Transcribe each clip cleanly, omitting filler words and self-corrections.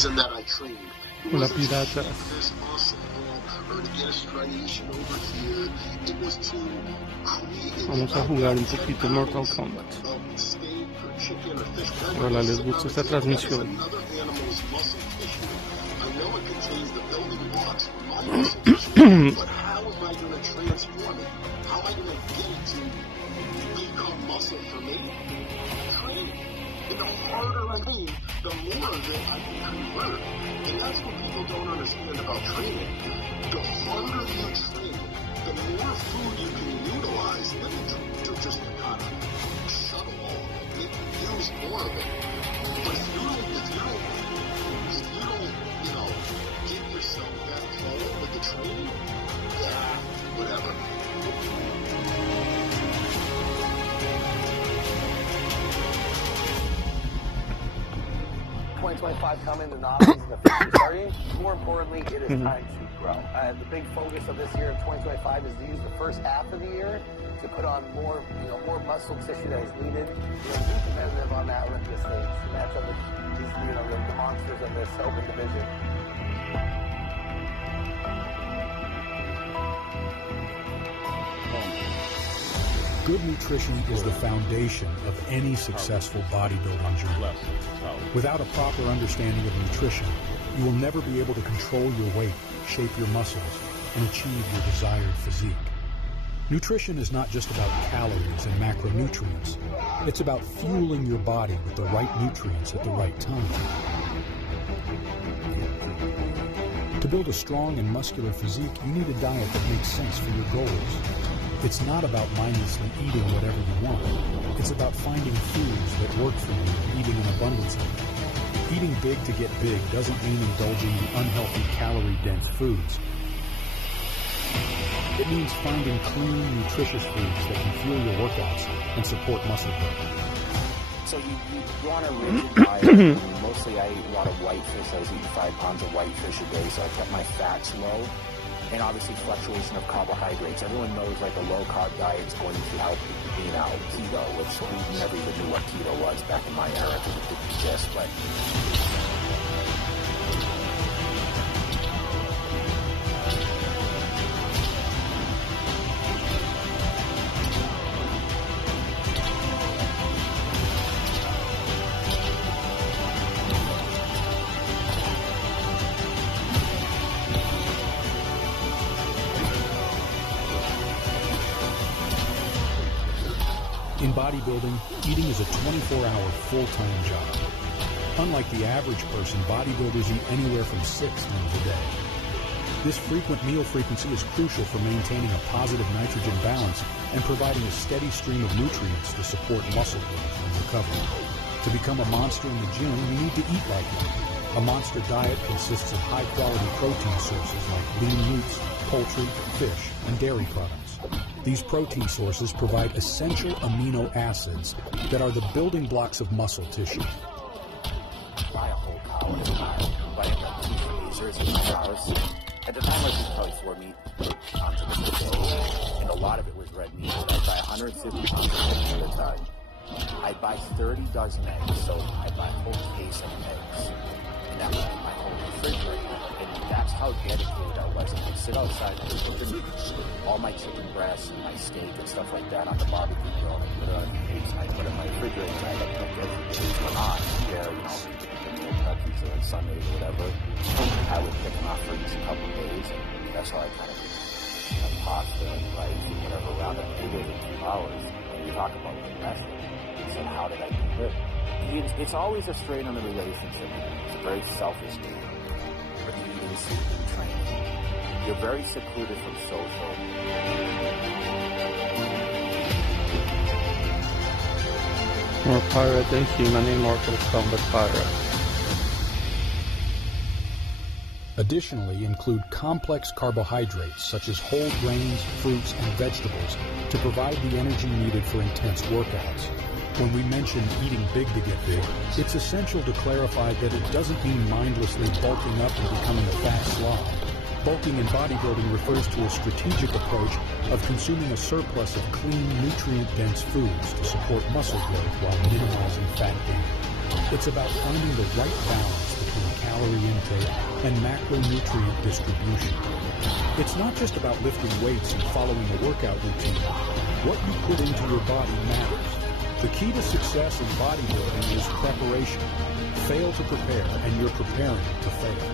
reason that I trained. It Una wasn't to pirata. shape this muscle or to get a striation over here. It was to create. Vamos a jugar un poquito Mortal Kombat. Steak or chicken or fish. Ojalá les guste esta transmisión. Another animal's muscle tissue. I know it contains the building blocks for my muscle tissue, but how am I going to transform it? How am I going to get it to become muscle for me? Training. And the harder I train, the more of it I can convert. And that's what people don't understand about training. The harder you train, the more food you can utilize, then to just kind of shut them all. Use more of it. But if you don't, get yourself back home with the training, whatever. 2025 coming, the novelties and the future starting. More importantly, it is time to grow. The big focus of this year of 2025 is to use the first half of the year to put on more muscle tissue that is needed. Be competitive on that Olympia stage. Match up with the monsters of this open division. Good nutrition is the foundation of any successful bodybuilding journey. Without a proper understanding of nutrition, you will never be able to control your weight, shape your muscles, and achieve your desired physique. Nutrition is not just about calories and macronutrients. It's about fueling your body with the right nutrients at the right time. To build a strong and muscular physique, you need a diet that makes sense for your goals. It's not about mindlessly eating whatever you want. It's about finding foods that work for you and eating in abundance of them. Eating big to get big doesn't mean indulging in unhealthy, calorie-dense foods. It means finding clean, nutritious foods that can fuel your workouts and support muscle growth. So you want a rigid diet. Mostly I eat a lot of whitefish. I was eating 5 pounds of whitefish a day, so I kept my fats low. And obviously fluctuation of carbohydrates. Everyone knows like a low-carb diet is going to help keto, which we never even knew what keto was back in my era because it didn't exist, but In bodybuilding, eating is a 24-hour full-time job. Unlike the average person, bodybuilders eat anywhere from 6 meals a day. This frequent meal frequency is crucial for maintaining a positive nitrogen balance and providing a steady stream of nutrients to support muscle growth and recovery. To become a monster in the gym, you need to eat like one. A monster diet consists of high-quality protein sources like lean meats, poultry, fish, and dairy products. These protein sources provide essential amino acids that are the building blocks of muscle tissue. buy a whole cow at a time. Buy like 2 freezers in my house. At the time, I was probably 4 meat pounds of this a day, and a lot of it was red meat. I'd buy 150 pounds of red meat at a time. I'd buy 30 dozen eggs, so I'd buy a whole case of eggs. And that would be my whole refrigerator. And that's how dedicated I was. I would sit outside and cook all my chicken breasts and my steak and stuff like that on the barbecue grill. And I put it on the case and I put it in my refrigerator and I had cooked every day for on. Yeah, Kentucky or Sundays or whatever. I would pick them off for just a couple of days, and that's how I kind of pasta and rice and whatever around it. I did it in 2 hours. And you talk about the method. So how did I do it? It's always a strain on the relationship. It's a very selfish thing. But eating, sleeping, training. You're very secluded from social. More pirate than human in Mortal Kombat Pirate. Additionally, include complex carbohydrates such as whole grains, fruits, and vegetables to provide the energy needed for intense workouts. When we mention eating big to get big, it's essential to clarify that it doesn't mean mindlessly bulking up and becoming a fat slob. Bulking in bodybuilding refers to a strategic approach of consuming a surplus of clean, nutrient-dense foods to support muscle growth while minimizing fat gain. It's about finding the right balance between calorie intake, and macronutrient distribution. It's not just about lifting weights and following a workout routine. What you put into your body matters. The key to success in bodybuilding is preparation. Fail to prepare, and you're preparing to fail.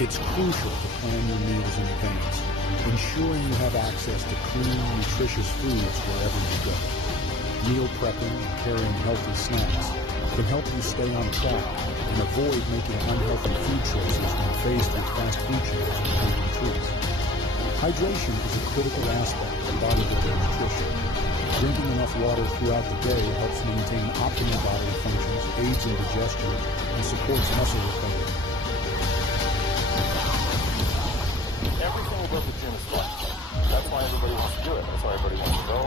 It's crucial to plan your meals in advance, ensuring you have access to clean, nutritious foods wherever you go. Meal prepping and carrying healthy snacks can help you stay on track and avoid making unhealthy food choices when faced with fast food chains and tempting treats. Hydration is a critical aspect of bodybuilding nutrition. Drinking enough water throughout the day helps maintain optimal bodily functions, aids in digestion, and supports muscle recovery. Everything about the gym is fun. That's why everybody wants to do it. That's why everybody wants to go.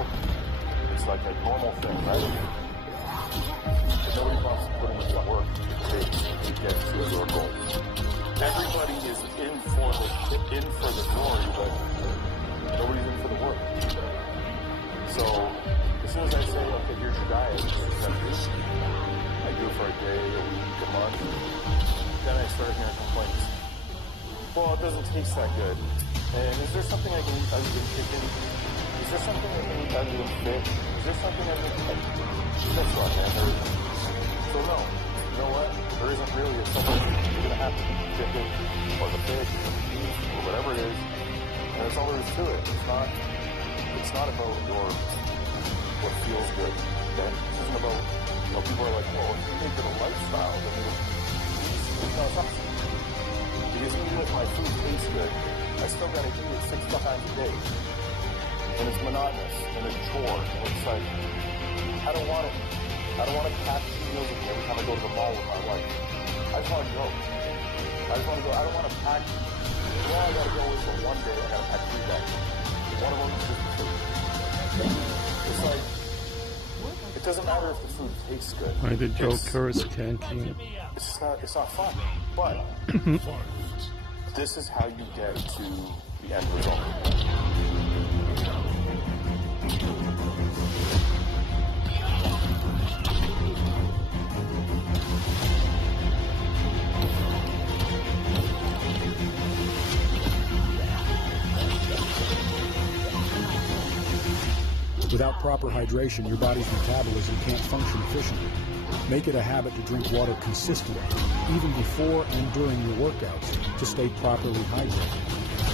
It's like a normal thing, right? But nobody wants to put in the work to get to your goal. Everybody is in for the glory, but nobody's in for the work. So as soon as I say, okay, here's your diet, I do it for a day, a week, a month, then I start hearing complaints. Well, it doesn't taste that good. And is there something I can eat other than chicken? Is there something I can eat other than fish? Is there something I can eat? That's right, man. There isn't. So no, you know what? There isn't really a something you're going to have to eat the chicken or the fish or the beef or whatever it is. And that's all there is to it. It's not about what feels good. Okay? This isn't about, people are like, well, if you make it a lifestyle, then no, it's not. Because even if my food tastes good, I still gotta eat it 6 times a day. And it's monotonous, and it's a chore, and it's like, I don't want it. I don't want to pack 2 meals with me every time I go to the mall with my wife. I just want to go. I don't want to pack, well, I gotta go for 1 day, I gotta pack 3 bags. One of them is just the food. It's like, it doesn't matter if the food tastes good. Like the Joker's canteen. It's not fun. But this is how you get to the end result. Without proper hydration, your body's metabolism can't function efficiently. Make it a habit to drink water consistently, even before and during your workouts, to stay properly hydrated.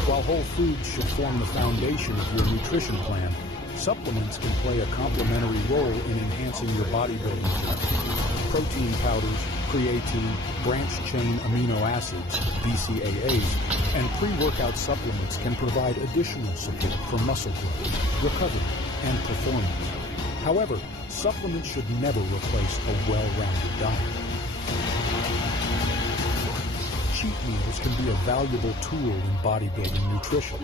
While whole foods should form the foundation of your nutrition plan, supplements can play a complementary role in enhancing your bodybuilding journey. Protein powders, creatine, branched-chain amino acids, BCAAs, and pre-workout supplements can provide additional support for muscle growth, recovery, and performance. However, supplements should never replace a well-rounded diet. Cheat meals can be a valuable tool in bodybuilding nutrition.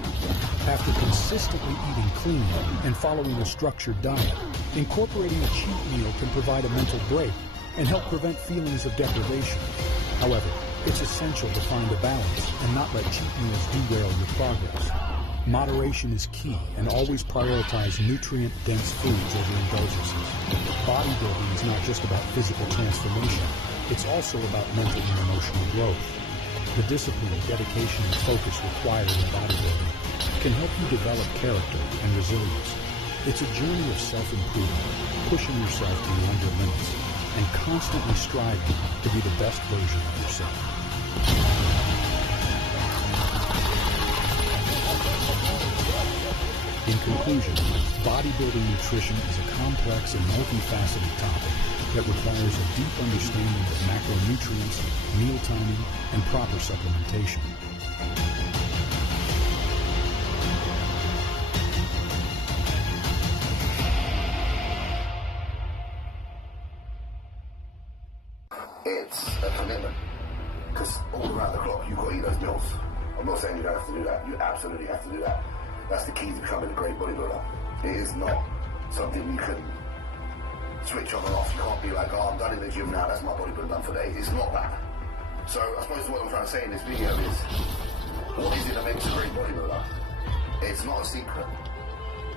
After consistently eating clean and following a structured diet, incorporating a cheat meal can provide a mental break and help prevent feelings of deprivation. However, it's essential to find a balance and not let cheat meals derail your progress. Moderation is key, and always prioritize nutrient-dense foods over indulgences. Bodybuilding is not just about physical transformation. It's also about mental and emotional growth. The discipline, dedication, and focus required in bodybuilding can help you develop character and resilience. It's a journey of self-improvement, pushing yourself beyond your limits, and constantly striving to be the best version of yourself. In conclusion, bodybuilding nutrition is a complex and multifaceted topic that requires a deep understanding of macronutrients, meal timing, and proper supplementation. It's a commitment, because all around the clock you've got to eat those meals. I'm not saying you don't have to do that. You absolutely have to do that. That's the key to becoming a great bodybuilder. It is not something you can switch on and off. You can't be like, oh, I'm done in the gym now, that's my bodybuilding done for the day. It's not that. So I suppose what I'm trying to say in this video is, what is it that makes a great bodybuilder? It's not a secret.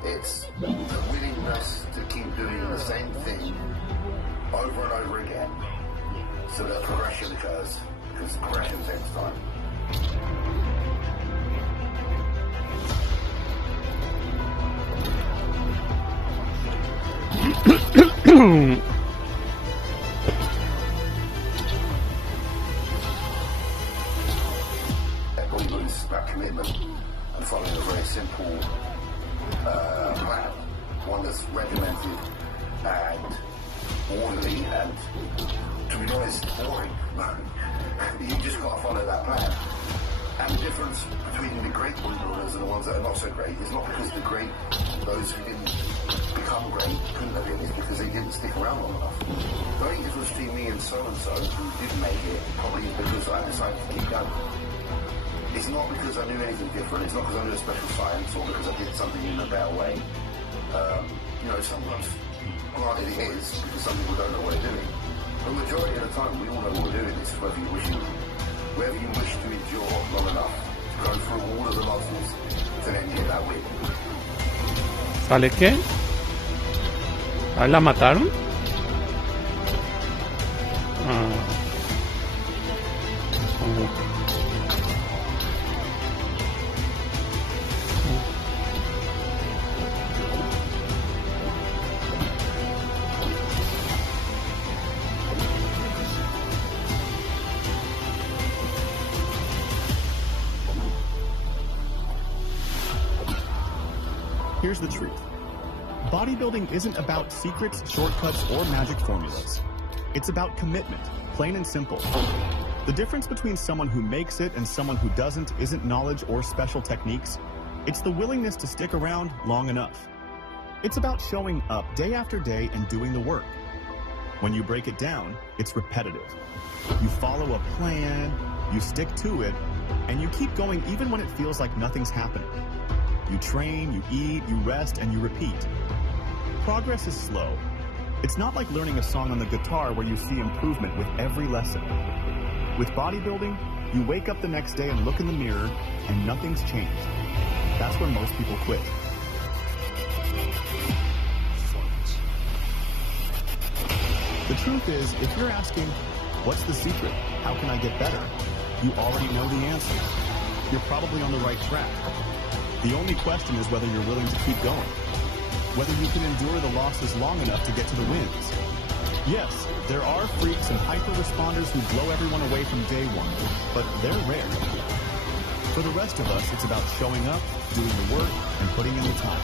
It's the willingness to keep doing the same thing over and over again so that progression occurs. because progression takes time. Bodybuilding is about commitment and following a very simple plan, one that's regimented and orderly and, to be honest, boring. You just got to follow that plan. And the difference between the great bodybuilders and the ones that are not so great is not because the great, those who didn't become great, couldn't have been, it's because they didn't stick around long enough. The only difference between me and so-and-so who didn't make it probably is because I decided to keep going. It's not because I knew anything different, it's not because I knew a special science or because I did something in a better way. Sometimes, granted it is, because some people don't know what they're doing. But the majority of the time, we all know what we're doing. It's whether you wish to endure long enough to go through all of the muscles to then get that win. ¿Sale qué? ¿Ah, la mataron? Ah. Here's the truth. Bodybuilding isn't about secrets, shortcuts, or magic formulas. It's about commitment, plain and simple. The difference between someone who makes it and someone who doesn't isn't knowledge or special techniques. It's the willingness to stick around long enough. It's about showing up day after day and doing the work. When you break it down, it's repetitive. You follow a plan, you stick to it, and you keep going even when it feels like nothing's happening. You train, you eat, you rest, and you repeat. Progress is slow. It's not like learning a song on the guitar where you see improvement with every lesson. With bodybuilding, you wake up the next day and look in the mirror, and nothing's changed. That's when most people quit. The truth is, if you're asking, what's the secret? How can I get better? You already know the answer. You're probably on the right track. The only question is whether you're willing to keep going. Whether you can endure the losses long enough to get to the wins. Yes, there are freaks and hyper-responders who blow everyone away from day one, but they're rare. For the rest of us, it's about showing up, doing the work, and putting in the time.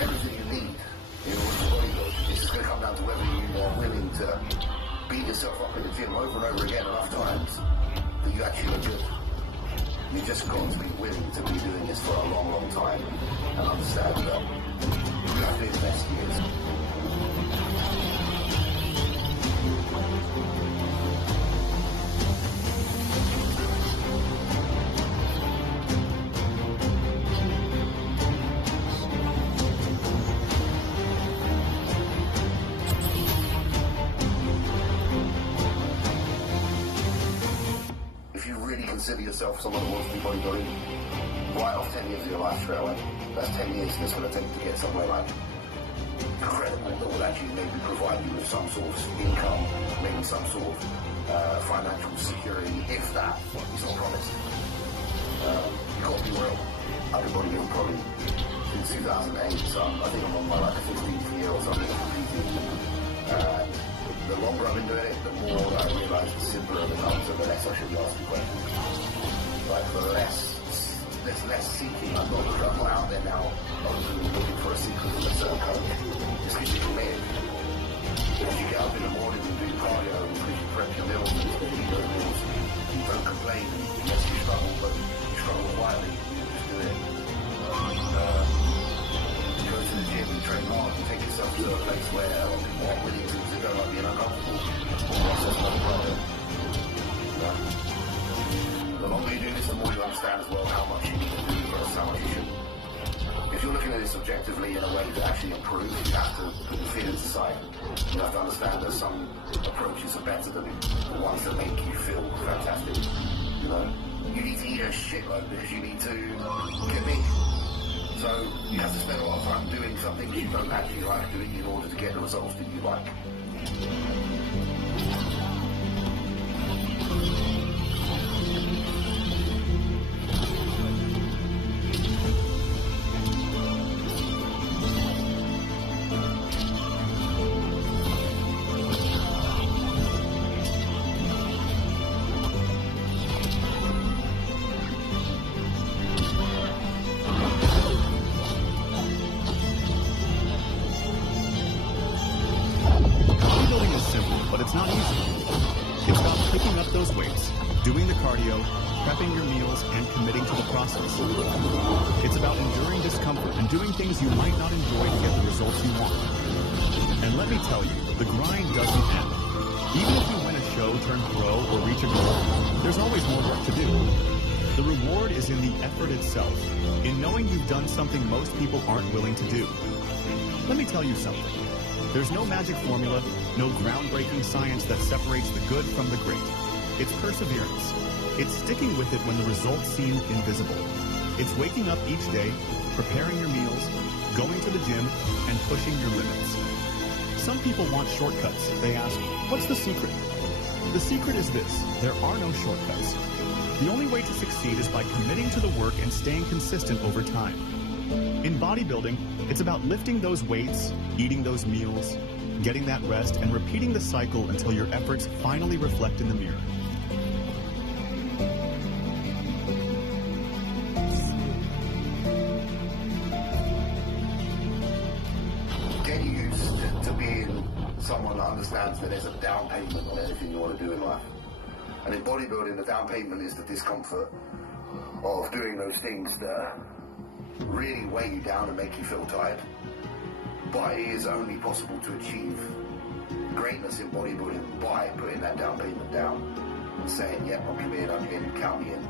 Everything you need in order to bodybuild, it's just going to come down to whether you are willing to beat yourself up in the gym over and over again enough times that you actually look good. You just got to be willing to be doing this for a long, long time and understand that you have to invest years. Consider yourself someone who wants to be bodybuilding, write off 10 years of your life straight away. That's 10 years that's going to take to get somewhere like incredible that will actually maybe provide you with some sort of income, maybe some sort of financial security, if that is not promised. You've got to be real. I've been bodybuilding probably since 2008, so I think I'm on my 15th year or something. The longer I've been doing it, the more I realise the simpler it becomes and the less I should be asking questions. Like, the there's less seeking. I'm not out there now looking for a secret from a certain coach. Just because you're committed. If you get up in the morning and do cardio and you prep your meals and eat those meals, you don't complain unless you struggle, but you struggle quietly, you just do it. You go to the gym, you train hard, you take yourself to a place where a lot of people are willing to don't like being uncomfortable. That's just not a problem. The longer you do this, the more you understand as well how much you need to do versus how much you shouldn't. If you're looking at this objectively in a way that actually improves, you have to put the feelings aside. You have to understand that some approaches are better than the ones that make you feel fantastic. You know, you need to eat a shitload because you need to get big. So you have to spend a lot of time doing something you don't actually like doing in order to get the results that you like. Bodybuilding is simple, but it's not easy. It's about picking up those weights, doing the cardio, prepping your meals, and committing to the process. It's about enduring discomfort and doing things you might not enjoy to get the results you want. And let me tell you, the grind doesn't end. Even if you win a show, turn pro, or reach a goal, there's always more work to do. The reward is in the effort itself, in knowing you've done something most people aren't willing to do. Let me tell you something. There's no magic formula, no groundbreaking science that separates the good from the great. It's perseverance. It's sticking with it when the results seem invisible. It's waking up each day, preparing your meals, going to the gym, and pushing your limits. Some people want shortcuts. They ask, what's the secret? The secret is this: there are no shortcuts. The only way to succeed is by committing to the work and staying consistent over time. In bodybuilding, it's about lifting those weights, eating those meals, getting that rest, and repeating the cycle until your efforts finally reflect in the mirror. Get used to being someone that understands that there's a down payment on anything you want to do in life. And in bodybuilding, the down payment is the discomfort of doing those things that really weigh you down and make you feel tired. But it is only possible to achieve greatness in bodybuilding by putting that down payment down and saying, yep, I'm committed, I'm in, count me in.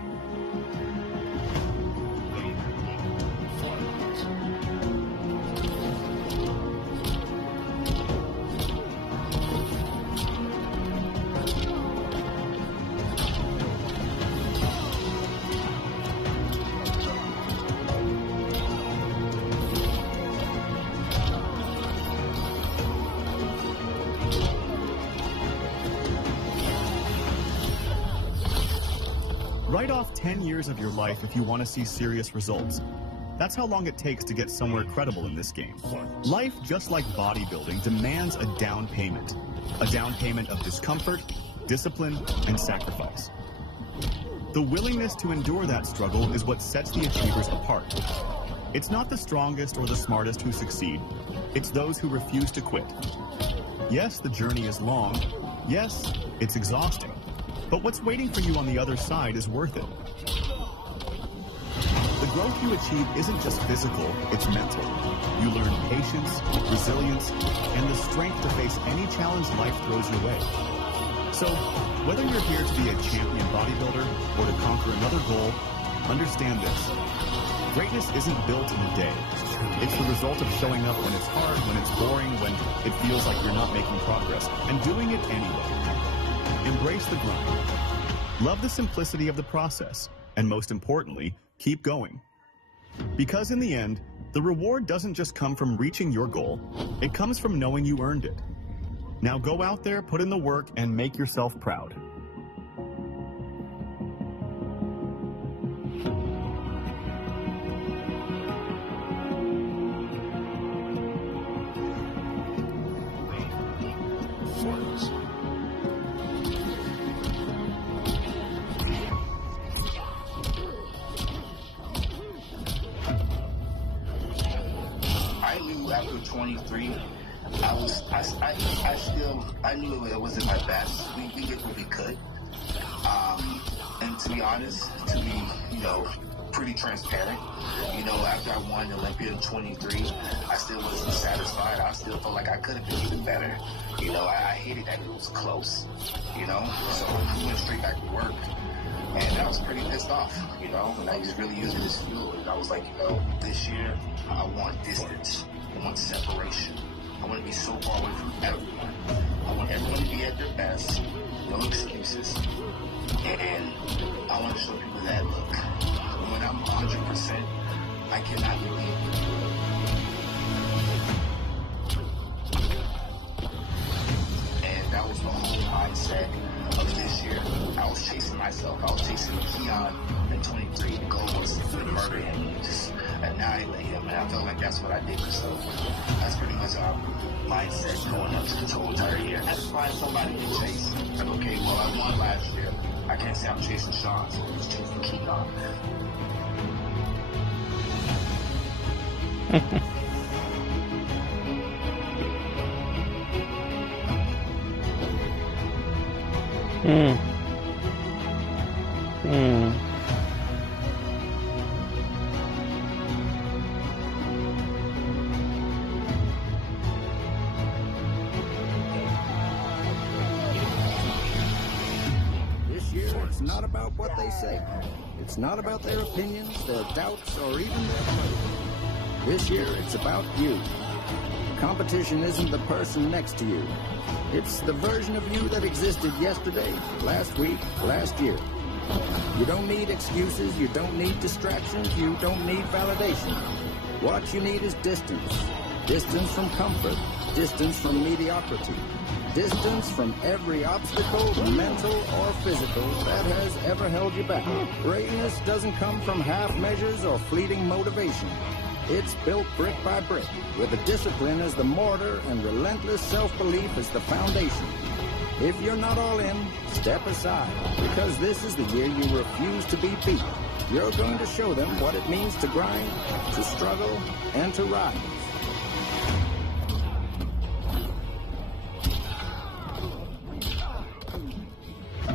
Write off 10 years of your life if you want to see serious results. That's how long it takes to get somewhere credible in this game. Life, just like bodybuilding, demands a down payment. A down payment of discomfort, discipline, and sacrifice. The willingness to endure that struggle is what sets the achievers apart. It's not the strongest or the smartest who succeed. It's those who refuse to quit. Yes, the journey is long. Yes, it's exhausting. But what's waiting for you on the other side is worth it. The growth you achieve isn't just physical, it's mental. You learn patience, resilience, and the strength to face any challenge life throws your way. So, whether you're here to be a champion bodybuilder or to conquer another goal, understand this. Greatness isn't built in a day. It's the result of showing up when it's hard, when it's boring, when it feels like you're not making progress, and doing it anyway. Embrace the grind. Love the simplicity of the process, and most importantly, keep going. Because in the end, the reward doesn't just come from reaching your goal, it comes from knowing you earned it. Now go out there, put in the work, and make yourself proud. I knew after 23, I knew it wasn't my best. We did what we could. And to be honest, to be, pretty transparent, after I won Olympia in 23, I still wasn't satisfied. I still felt like I could have been even better. I hated that it was close, so we went straight back to work. And I was pretty pissed off, you know, and I was really using this fuel. And I was like, you know, this year, I want distance. I want separation. I want to be so far away from everyone. I want everyone to be at their best, no excuses. And I want to show people that, look, when I'm 100%, I cannot be beat. And that was the whole mindset of this year. I was chasing myself. I was chasing Keon in 23 to go and murder him and just annihilate him. And I felt like that's what I did. So that's pretty much our mindset going up to this whole entire year. I just find somebody to chase. Like, okay, well, I won last year. I can't say I'm chasing Sean, so I'm just chasing Keon. This year, it's not about what they say. It's not about their opinions, their doubts, or even their faith. This year, it's about you. Competition isn't the person next to you. It's the version of you that existed yesterday, last week, last year. You don't need excuses, you don't need distractions, you don't need validation. What you need is distance. Distance from comfort, distance from mediocrity, distance from every obstacle, mental or physical, that has ever held you back. Greatness doesn't come from half measures or fleeting motivation. It's built brick by brick, with a discipline as the mortar and relentless self-belief as the foundation. If you're not all in, step aside, because this is the year you refuse to be beat. You're going to show them what it means to grind, to struggle, and to rise.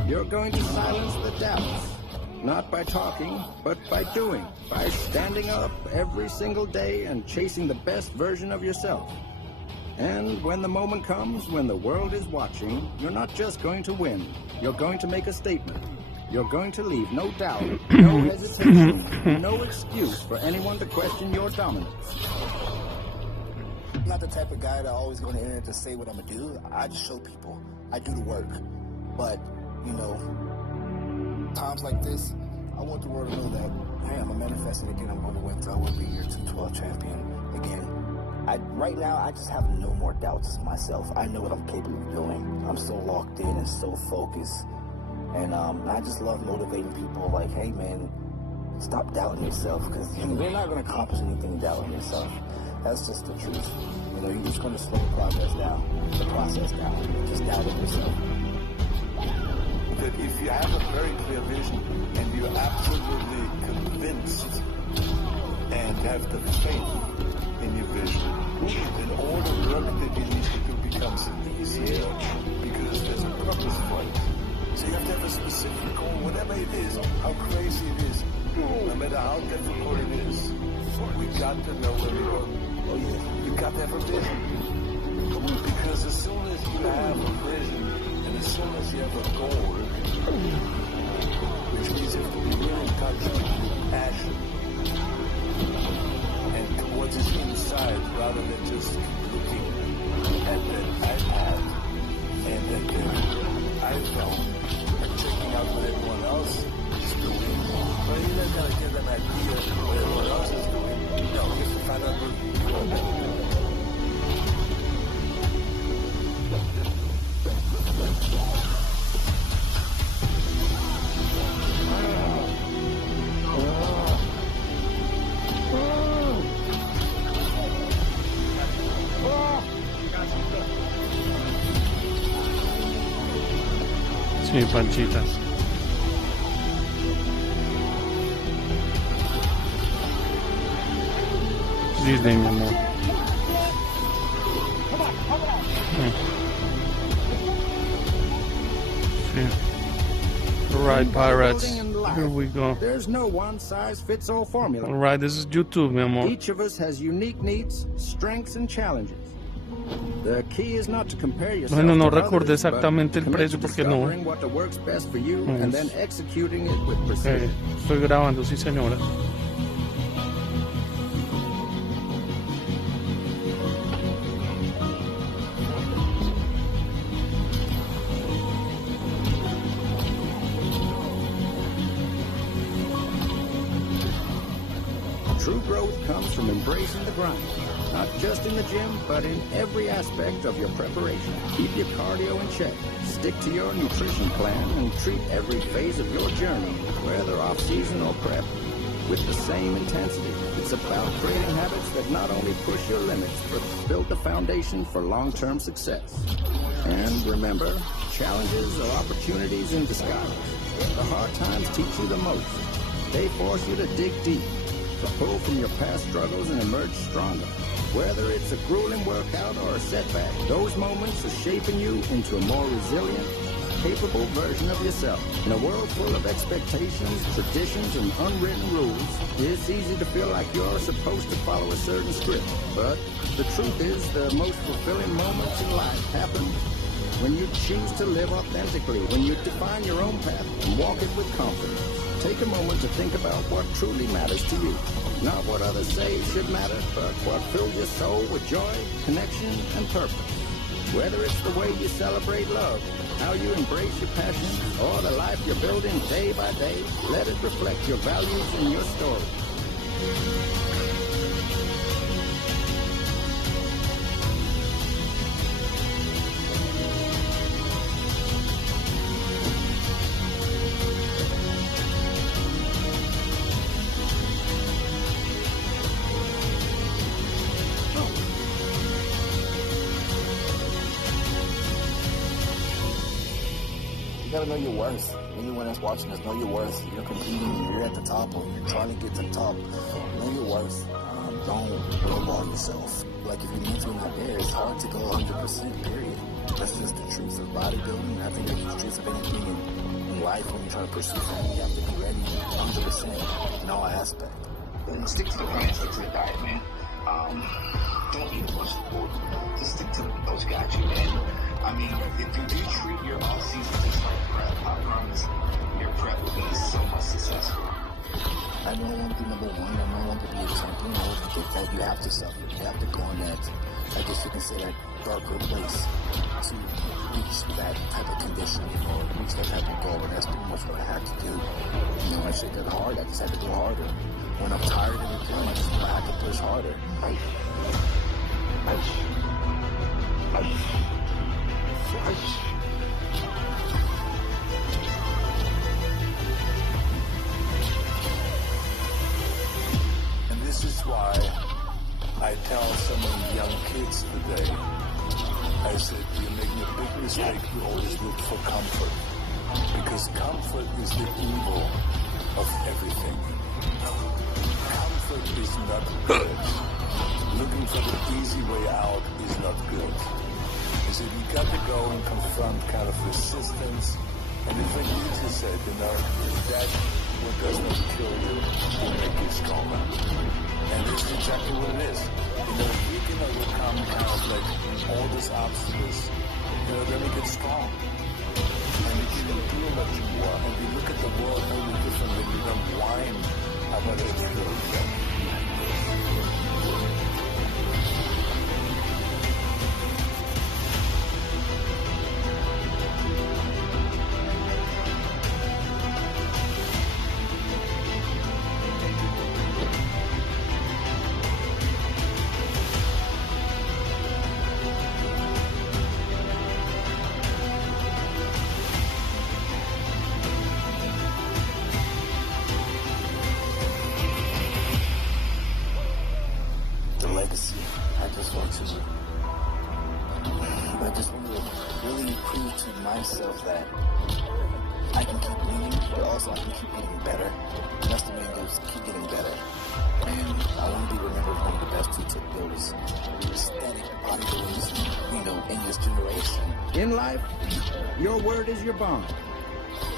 You're going to silence the doubts. Not by talking, but by doing. By standing up every single day and chasing the best version of yourself. And when the moment comes, when the world is watching, you're not just going to win. You're going to make a statement. You're going to leave no doubt, no hesitation, no excuse for anyone to question your dominance. I'm not the type of guy that always go on the internet to say what I'm going to do. I just show people. I do the work. But, you know, times like this, I want the world to know that, hey, I'm manifesting again. I'm going to win. I will be your 212 champion again. Right now, I just have no more doubts myself. I know what I'm capable of doing. I'm so locked in and so focused. And I just love motivating people like, hey, man, stop doubting yourself, because you're not going to accomplish anything doubting yourself. That's just the truth. You know, you're just going to slow the process down. Just doubting yourself. That if you have a very clear vision and you're absolutely convinced and have the faith in your vision, then all the work that you need to do becomes easier because there's a purpose for it. So you have to have a specific goal, whatever it is, how crazy it is, no matter how difficult it is. We got to know where we're going. Oh yeah, you got to have a vision. Because as soon as you have a vision, and as soon as you have a goal, which means you have to be really in touch with passion and what is inside rather than just looking at that iPad and at the iPhone and checking out what everyone else is doing. Well, you're not going to get an idea of what everyone else is doing. No, you have to find out what you're doing. Sí, panchitas. Disney, mi amor. Sí. Alright, pirates. Here we go. There's no one-size-fits-all formula. Alright, this is YouTube, mi amor. Each of us has unique needs, strengths, and challenges. The key is not to compare yourself Bueno, no to recordé others, but exactamente el commit precio to porque no. discovering what works best for you and then executing it with precision. Estoy grabando, sí señora. True growth comes from embracing the grind, not just in the gym, but in every aspect of your preparation. Keep your cardio in check, stick to your nutrition plan, and treat every phase of your journey, whether off-season or prep, with the same intensity. It's about creating habits that not only push your limits, but build the foundation for long-term success. And remember, challenges are opportunities in disguise. The hard times teach you the most. They force you to dig deep, to pull from your past struggles and emerge stronger. Whether it's a grueling workout or a setback, those moments are shaping you into a more resilient, capable version of yourself. In a world full of expectations, traditions, and unwritten rules, it's easy to feel like you're supposed to follow a certain script. But the truth is, the most fulfilling moments in life happen when you choose to live authentically, when you define your own path and walk it with confidence. Take a moment to think about what truly matters to you. Not what others say should matter, but what fills your soul with joy, connection, and purpose. Whether it's the way you celebrate love, how you embrace your passions, or the life you're building day by day, let it reflect your values and your story. You gotta know your worth. Anyone that's watching us, know your worth. You're competing, you're at the top, or you're trying to get to the top. Know your worth. Don't lowball yourself. Like, if you're mentally not there, it's hard to go 100%, period. That's just the truth of bodybuilding. I think that's the truth of anything in life. When you're trying to pursue something, you have to be ready 100% in all aspects. Stick to the plan, stick to the diet, man. Don't eat a bunch of food. Just stick to those got you, man. I mean, if you do treat your off-season just like prep, I promise your prep will be so much successful. I don't want to be number one. I don't want to be a champion. I want to get that. You have to suffer. You have to go in that, I guess you can say, that darker place to reach that type of condition, reach that type of goal. And that's pretty much what I had to do. I said that hard. I just had to go harder. When I'm tired of the gym, I have to push harder. And this is why I tell so many young kids today, I said, you're making a big mistake, you always look for comfort. Because comfort is the evil of everything. Comfort is not good. Looking for the easy way out is not good. I said, you got to go and confront kind of resistance. And it's like Nietzsche said, that what does not kill you will make you stronger. And this is exactly what it is. If we can overcome kind of like all these obstacles, then we get strong. And if you can do what you want, and you look at the world totally differently, you don't whine about it. Legacy. I just want to really prove to myself that I can keep winning, but also I can keep getting better. And that's the main goal, is keep getting better. And I want to be remembered as one of the best two-tip builders, aesthetic bodybuilders, in this generation. In life, your word is your bond.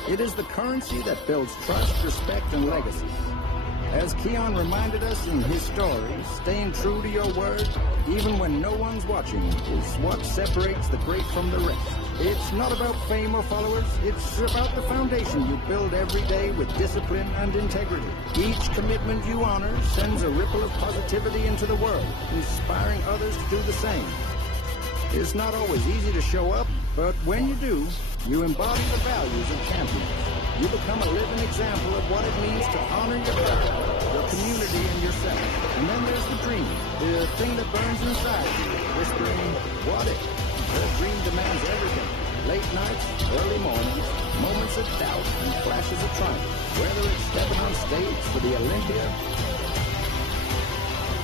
It is the currency that builds trust, respect, and legacy. As Keon reminded us in his story, staying true to your word even when no one's watching, is what separates the great from the rest. It's not about fame or followers, it's about the foundation you build every day with discipline and integrity. Each commitment you honor sends a ripple of positivity into the world, inspiring others to do the same. It's not always easy to show up, but when you do, you embody the values of champions. You become a living example of what it means to honor your craft, your community, and yourself. And then there's the dream, the thing that burns inside you, whispering, what if? Your dream demands everything. Late nights, early mornings, moments of doubt, and flashes of triumph. Whether it's stepping on stage for the Olympia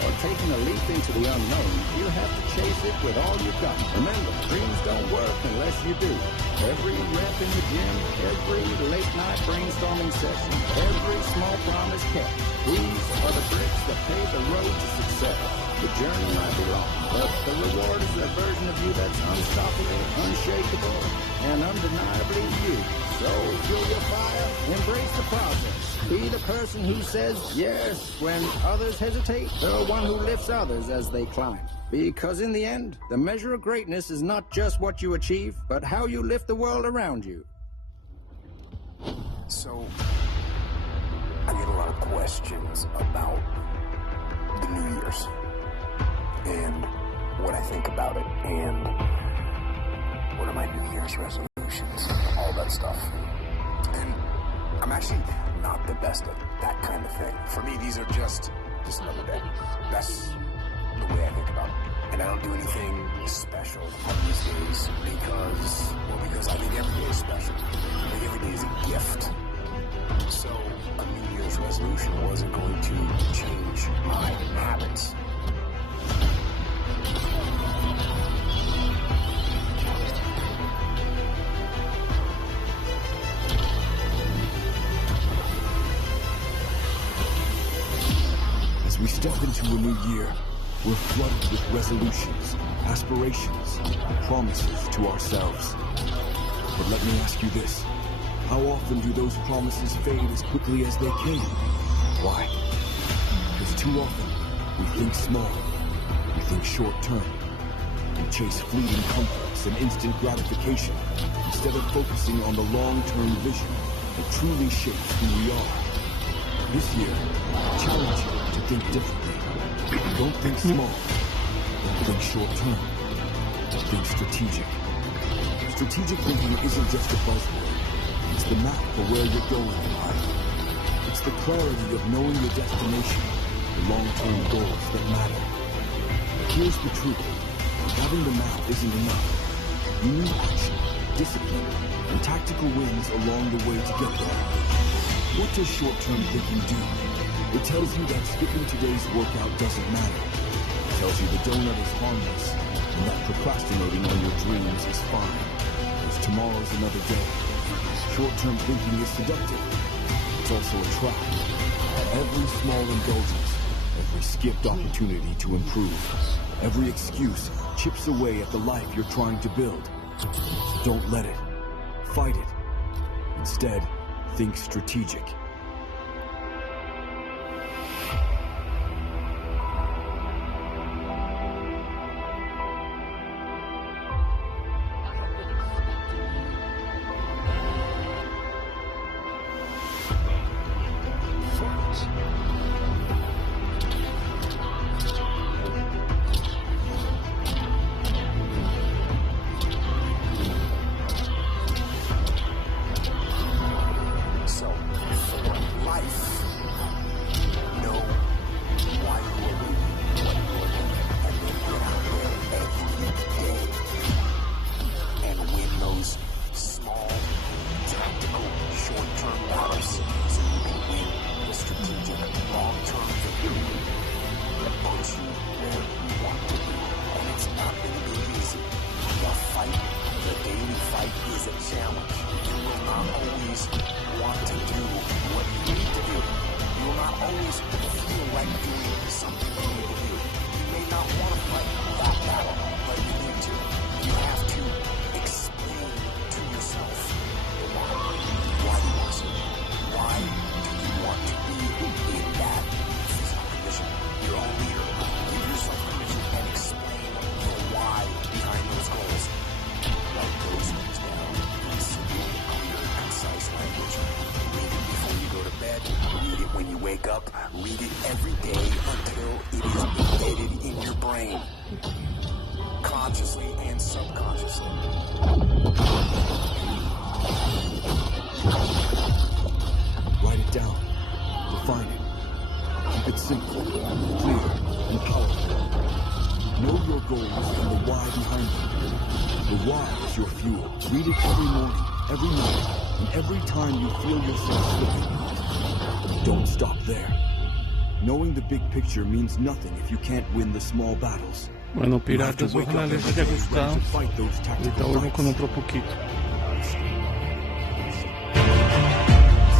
or taking a leap into the unknown, you have to chase it with all you've got. Remember, dreams don't work unless you do. Every rep in the gym, every late night brainstorming session, every small promise kept. These are the bricks that pave the road to success. The journey might be long, but the reward is a version of you that's unstoppable, unshakable, and undeniably you. So fuel your fire, embrace the process. Be the person who says yes when others hesitate, the one who lifts others as they climb. Because in the end, the measure of greatness is not just what you achieve, but how you lift the world around you. So, I get a lot of questions about the New Year's and what I think about it and what are my New Year's resolutions, all that stuff. And I'm actually not the best at that kind of thing. For me, these are just another day. That's the way I think about it. And I don't do anything special on these days because I think every day is special. I think every day is a gift. So a New Year's resolution wasn't going to change my habits. As we step into a new year, we're flooded with resolutions, aspirations, promises to ourselves. But let me ask you this. How often do those promises fade as quickly as they came? Why? Because too often, we think small, we think short-term, we chase fleeting comforts and instant gratification instead of focusing on the long-term vision that truly shapes who we are. This year, I challenge you to think differently. Don't think small. Don't think short-term. Think strategic. Strategic thinking isn't just a buzzword. It's the map for where you're going in life. It's the clarity of knowing your destination, the long-term goals that matter. But here's the truth. Having the map isn't enough. You need action, discipline, and tactical wins along the way to get there. What does short-term thinking do? It tells you that skipping today's workout doesn't matter. It tells you the donut is harmless, and that procrastinating on your dreams is fine. Because tomorrow's another day. Short-term thinking is seductive. It's also a trap. Every small indulgence, every skipped opportunity to improve, every excuse chips away at the life you're trying to build. So don't let it. Fight it. Instead, think strategic. So, consciously and subconsciously. Write it down. Define it. Keep it simple, clear, and powerful. Know your goals and the why behind them. The why is your fuel. Read it every morning, every night, and every time you feel yourself slipping. Don't stop there. Knowing the big picture means nothing if you can't win the small battles. Bueno, You have to piratas, wake ojalá up les every haya day ready gustado. to fight those Ahorita tactical vuelvo con fights. otro poquito.